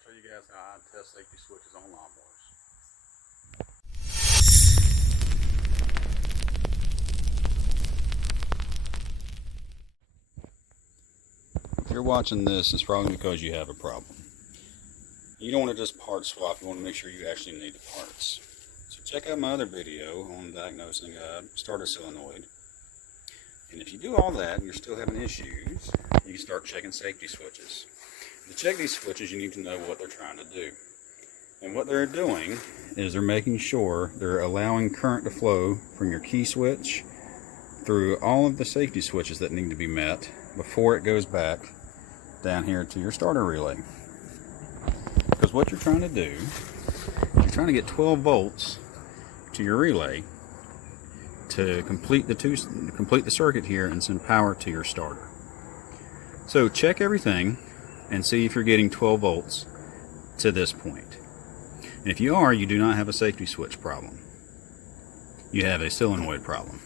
to show you guys how I test safety switches on lawnmowers. If you're watching this, it's probably because you have a problem. You don't want to just part swap, you want to make sure you actually need the parts. So check out my other video on diagnosing a starter solenoid. And if you do all that and you're still having issues, you can start checking safety switches. To check these switches, you need to know what they're trying to do. And what they're doing is they're making sure they're allowing current to flow from your key switch through all of the safety switches that need to be met before it goes back down here to your starter relay. Because what you're trying to do, you're trying to get 12 volts to your relay to complete the circuit here and send power to your starter. So check everything and see if you're getting 12 volts to this point. And if you are, you do not have a safety switch problem. You have a solenoid problem.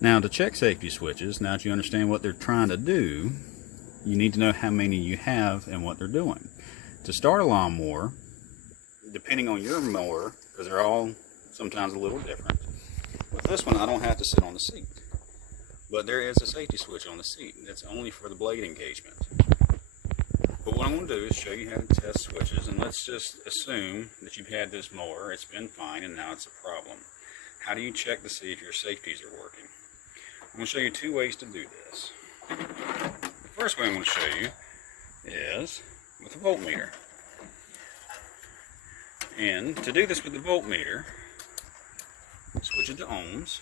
Now to check safety switches, now that you understand what they're trying to do, you need to know how many you have and what they're doing. To start a lawnmower, depending on your mower, because they're all sometimes a little different, with this one I don't have to sit on the seat. But there is a safety switch on the seat that's only for the blade engagement. But what I'm going to do is show you how to test switches, and let's just assume that you've had this mower, it's been fine, and now it's a problem. How do you check to see if your safeties are working? I'm going to show you two ways to do this. The first way I'm going to show you is with a voltmeter. And to do this with the voltmeter, switch it to ohms.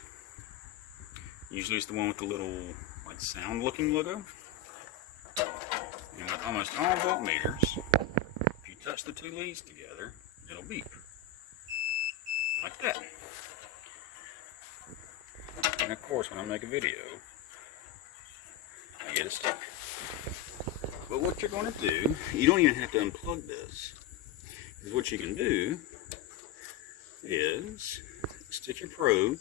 Usually it's the one with the little like sound looking logo. And with almost all voltmeters, if you touch the two leads together, it'll beep. Like that. And of course when I make a video, I get it stuck. But what you're going to do, you don't even have to unplug this. Because what you can do is stick your probe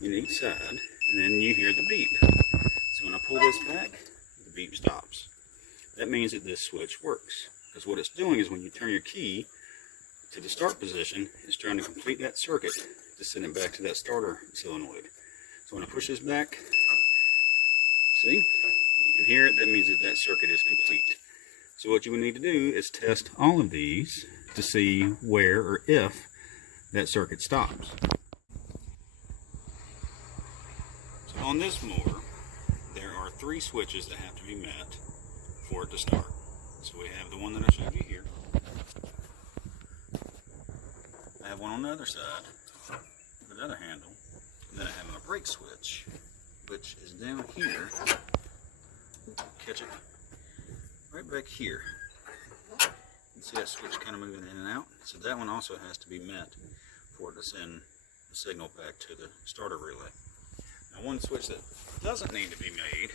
in each side, and then you hear the beep. So when I pull this back, the beep stops. That means that this switch works. Because what it's doing is when you turn your key to the start position, it's trying to complete that circuit to send it back to that starter solenoid. So when I push this back, see? You can hear it. That means that that circuit is complete. So what you would need to do is test all of these to see where or if that circuit stops. So on this mower, there are three switches that have to be met for it to start. So we have the one that I showed you here. I have one on the other side with the other handle. And then I have my brake switch, which is down here. Catch it right back here. You can see that switch kind of moving in and out. So that one also has to be met for it to send the signal back to the starter relay. Now one switch that doesn't need to be made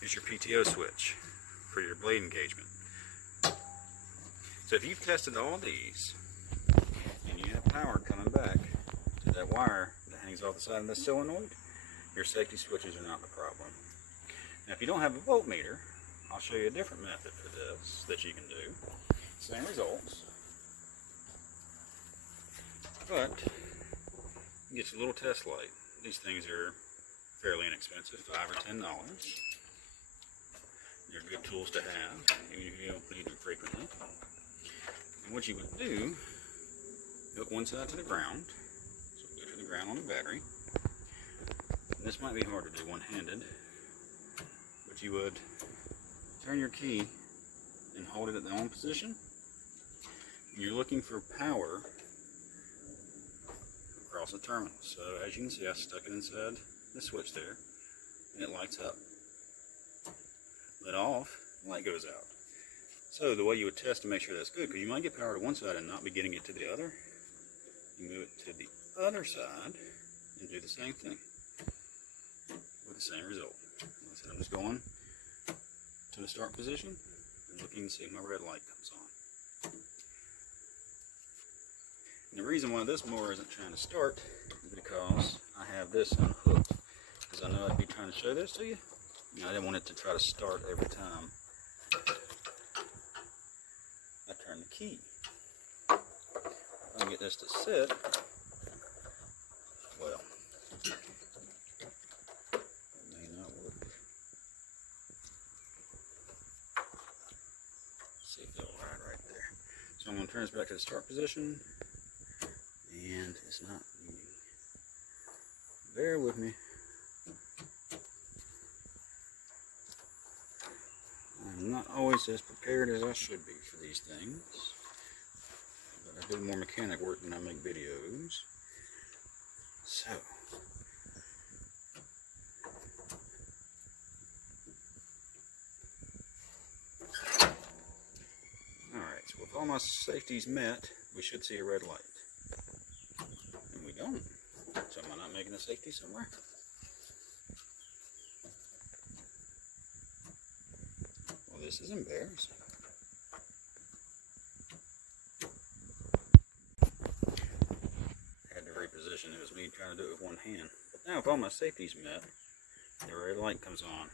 is your PTO switch for your blade engagement. So if you've tested all these and you have power coming back to that wire that hangs off the side of the solenoid, your safety switches are not the problem. Now if you don't have a voltmeter, I'll show you a different method for this that you can do. Same results, but get you a little test light. These things are fairly inexpensive, $5 or $10. They're good tools to have, even if you don't need them frequently. And what you would do, hook one side to the ground, so go to the ground on the battery. And this might be hard to do one-handed, but you would turn your key and hold it at the on position. You're looking for power across the terminal. So as you can see, I stuck it inside the switch there, and it lights up. Let off, the light goes out. So the way you would test to make sure that's good, because you might get power to one side and not be getting it to the other, you move it to the other side and do the same thing with the same result. So I'm just going to the start position and looking to see if my red light comes on. And the reason why this mower isn't trying to start is because I have this unhooked. Because I know I'd be trying to show this to you. I didn't want it to try to start every time key. I'll get this to sit. Well, it may not work. See if it'll ride right there. So I'm going to turn this back to the start position, and it's not moving. Bear with me. I'm not always as prepared as I should be for these things, but I do more mechanic work than I make videos. So, alright, so with all my safeties met, we should see a red light. And we don't. So am I not making a safety somewhere? Well, this is embarrassing. Had to reposition. It was me trying to do it with one hand. But now if all my safeties met, the red light comes on.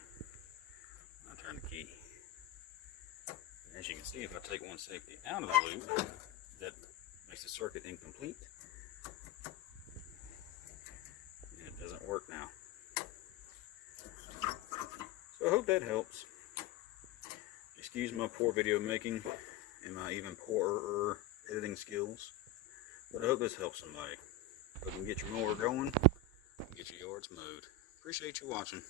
I turn the key. As you can see, if I take one safety out of the loop, that makes the circuit incomplete. And it doesn't work now. So I hope that helps. Excuse my poor video making and my even poorer editing skills. But I hope this helps somebody. Hope you can get your mower going, get your yards mowed. Appreciate you watching.